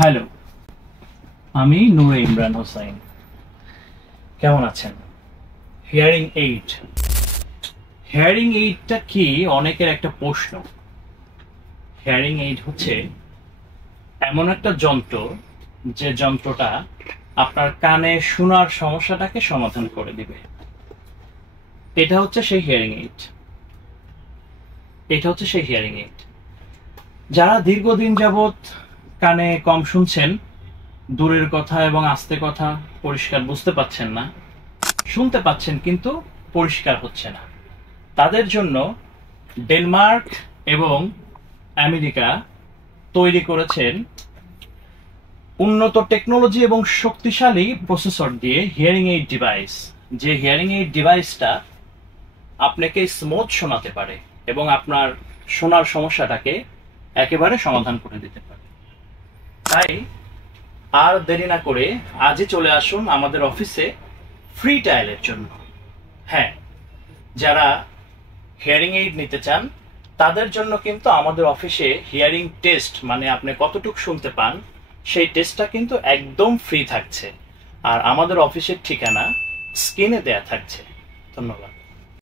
Hello, আমি নূরে ইমরান হোসাইন। কেমন আছেন? হিয়ারিং এইড, হিয়ারিং এইডটা কি? অনেকের একটা প্রশ্ন। হিয়ারিং এইড হচ্ছে এমন একটা যন্ত্র, যে যন্ত্রটা আপনার কানে শোনার সমস্যাটাকে সমাধান করে দিবে। এটা হচ্ছে সেই হিয়ারিং এইড। এটা হচ্ছে সেই হিয়ারিং এইড। যারা দীর্ঘদিন যাবৎ কানে কম শুনছেন, দূরের কথা এবং আস্তে কথা পরিষ্কার বুঝতে পাচ্ছেন না, শুনতে পাচ্ছেন কিন্তু পরিষ্কার হচ্ছে না, তাদের জন্য ডেনমার্ক এবং আমেরিকা তৈরি করেছেন উন্নত টেকনোলজি এবং শক্তিশালী প্রসেসর দিয়ে হিয়ারিং এইড ডিভাইস। যে হিয়ারিং এইড ডিভাইসটা আপনাকে স্মুথ শোনাতে পারে এবং আপনার শোনার সমস্যাটাকে একেবারে সমাধান করে দিতে পারে। তাই আর দেরি না করে আজই চলে আসুন আমাদের অফিসে ফ্রি ট্রায়ালের জন্য। হ্যাঁ, যারা হিয়ারিং এইড নিতে চান তাদের জন্য কিন্তু আমাদের অফিসে হিয়ারিং টেস্ট, মানে আপনি কতটুকু শুনতে পান, সেই টেস্টটা কিন্তু একদম ফ্রি থাকছে। আর আমাদের অফিসের ঠিকানা স্ক্রিনে দেয়া থাকছে। ধন্যবাদ।